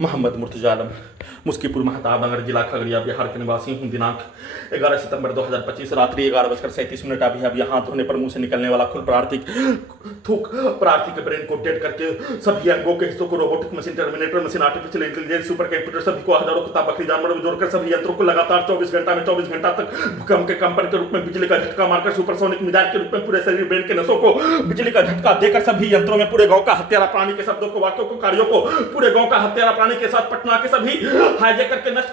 मोहम्मद मुर्तजा आलम, मुस्कीपुर महताब नगर, जिला खगड़िया, बिहार के निवासी हूँ। दिनांक 11 सितंबर 2025 रात्रि 11:37 अब यहाँ धोने पर मुंह से निकलने वाला खुल थूक प्रार्थी के ब्रेन को डेड करके सभी अंगों के हिस्सों को robotic machine, terminator machine, artificial intelligence, super computer सभी को हजारों कुत्ता बकरी जानवर में जोड़कर सभी यंत्रों को लगातार 24 घंटा तक भूकंप के कंपन के रूप में बिजली का झटका मारकर सुपरसोनिक मिजाइल के रूप में पूरे शरीर ब्रेन के नसों को बिजली का झटका देकर सभी यंत्रों में पूरे गांव का हत्यारा प्राणी के शब्दों को, वाक्यों को, कार्यों को पूरे गांव का हत्यारा प्राणी के साथ पटना के सभी हाईजैक करके नष्ट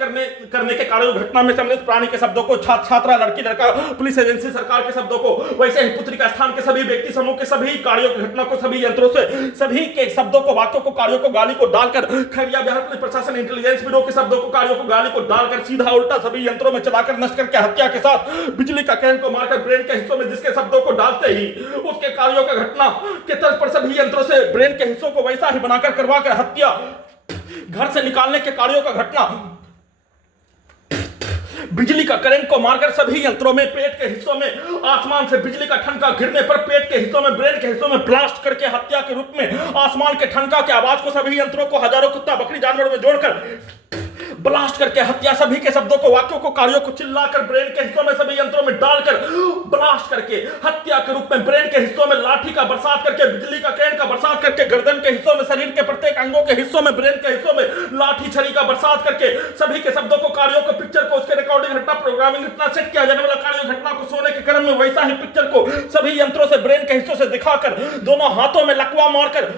करने के कार्यों घटना में सम्मिलित प्राणी के शब्दों को, छात्रा, लड़की, लड़का, पुलिस एजेंसी, सरकार के शब्दों को, वैसे ही पुत्री का स्थान के सभी व्यक्ति समूह के सभी कार्यों की घटना को सभी यंत्रों से सभी के शब्दों को, वाक्यों को, कार्यों को, गाली को डालकर खगड़िया बिहार पुलिस प्रशासन इंटेलिजेंस ब्यूरो के शब्दों को, कार्यों को, गाली को डालकर सीधा उल्टा सभी यंत्रों में चलाकर नष्ट करके हत्या के साथ बिजली का करंट को मारकर ब्रेन के हिस्सों में जिसके शब्दों को डालते ही उसके कार्यों का घटना के तर्ज पर सभी यंत्रों से ब्रेन के हिस्सों को वैसा ही बनाकर करवाकर हत्या, घर से निकालने के कार्यों का घटना, बिजली का करंट को मारकर सभी यंत्रों में पेट के हिस्सों में आसमान से बिजली का ठनका गिरने पर पेट के हिस्सों में, ब्रेन के हिस्सों में ब्लास्ट करके हत्या के रूप में आसमान के ठनका के आवाज को सभी यंत्रों को हजारों कुत्ता बकरी जानवर में जोड़कर ब्लास्ट करके हत्या, सभी के शब्दों को, वाक्यों को, कार्यों को चिल्लाकर ब्रेन के हिस्सों में सभी यंत्रों में डालकर ब्लास्ट करके हत्या के रूप में ब्रेन के हिस्सों में लाठी का बरसात करके, बिजली का करंट का बरसात करके, गर्दन के हिस्सों में, शरीर के प्रत्येक अंगों के हिस्सों में, ब्रेन के हिस्सों में लाठी छरी का बरसात करके सभी के शब्दों को, कार्यों को, पिक्चर को, उसके रिकॉर्डिंग घटना, प्रोग्रामिंग घटना, सेट किया जाने वाला कार्य घटना को सोने के क्रम में वैसा ही पिक्चर को सभी यंत्रों से ब्रेन के हिस्सों से दिखाकर, दोनों हाथों में लकवा मारकर,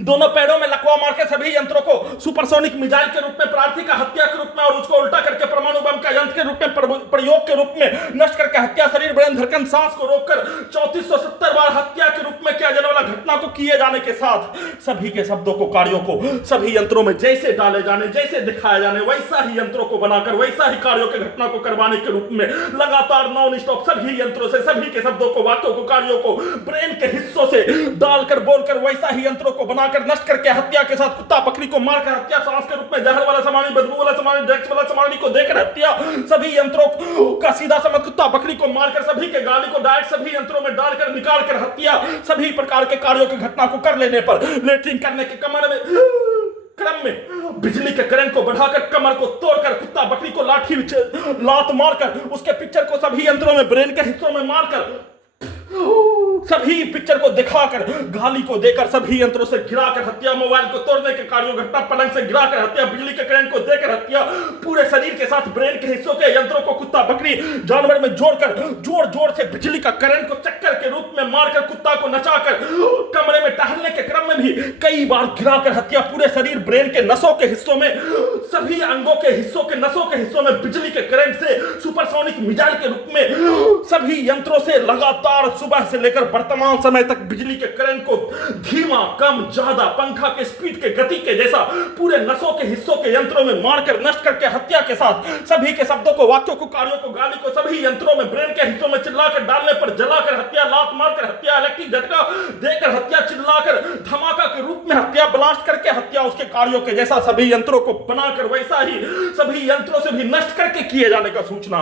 दोनों पैरों में लकवा मार के सभी यंत्रों को सुपरसोनिक मिसाइल के रूप में, प्रार्थी का हत्या के रूप में और उसको उल्टा करके परमाणु बम का यंत्र के रूप में, प्रयोग के रूप में नष्ट करके हत्या, शरीर, ब्रेन, धड़कन, सांस को रोककर 3470 बार हत्या के रूप में किया जाने वाला घटना को किए जाने के साथ सभी के शब्दों को, कार्यों को सभी यंत्रों में जैसे डाले जाने, जैसे दिखाया जाने वैसा ही यंत्रों को बनाकर वैसा ही कार्यों के घटना को करवाने के रूप में लगातार नॉन स्टॉप सभी यंत्रों से सभी के शब्दों को, वाक्यों को, कार्यों को ब्रेन के हिस्सों से डालकर बोलकर वैसा ही यंत्रों को बनाकर नष्ट करके हत्या के साथ कुत्ता बकरी को मारकर हत्या, सांस के रूप में जहर वाला सामानी, बदबू वाला सामानी, ड्रग्स वाला सामानी को देकर हत्या, सभी यंत्रों का सीधा समझ कुत्ता बकरी को मारकर सभी के गाली को डायरेक्ट सभी यंत्रों में डालकर निकालकर हत्या, सभी प्रकार के कार्यों की घटना को कर लेने पर लेटरिन करने के क्रम में बिजली के करंट को बढ़ाकर कमर को तोड़कर कुत्ता बकरी को लात मारकर उसके पिक्चर को सभी यंत्रों में, ब्रेन के हिस्सों में मारकर सभी पिक्चर को दिखाकर, गाली को देकर सभी यंत्रों से गिराकर हत्या, मोबाइल को तोड़ने के कार्यों घटना, पलंग से गिराकर हत्या, बिजली के करंट को देकर हत्या, पूरे शरीर के साथ ब्रेन के हिस्सों के यंत्रों को कुत्ता बकरी जानवर में जोड़कर जोर जोर से बिजली का करंट को चक्कर के रूप में मारकर कुत्ता को नचाकर कमरे में टहलने के क्रम में भी कई बार गिराकर हत्या, पूरे शरीर, ब्रेन के नसों के हिस्सों में, सभी अंगों के हिस्सों के, नसों के हिस्सों में बिजली के करंट से सुपरसोनिक मिसाइल के रूप में सभी यंत्रों से लगातार सुबह से लेकर वर्तमान समय तक बिजली के करंट को धीमा, कम, ज्यादा, पंखा के स्पीड के गति के जैसा पूरे नसों के हिस्सों के यंत्रों में मारकर नष्ट करके हत्या के साथ सभी के शब्दों को, वाक्यों को, कार्यों को, गाली को सभी यंत्रों में, ब्रेन के हिस्सों में चिल्लाकर डालने पर जलाकर हत्या, लात मारकर हत्या, इलेक्ट्रिक झटका देकर हत्या, चिल्लाकर धमाका के रूप में हत्या, ब्लास्ट करके हत्या, उसके कार्यों के जैसा सभी यंत्रों को बनाकर वैसा ही सभी यंत्रों से भी नष्ट करके किए जाने का सूचना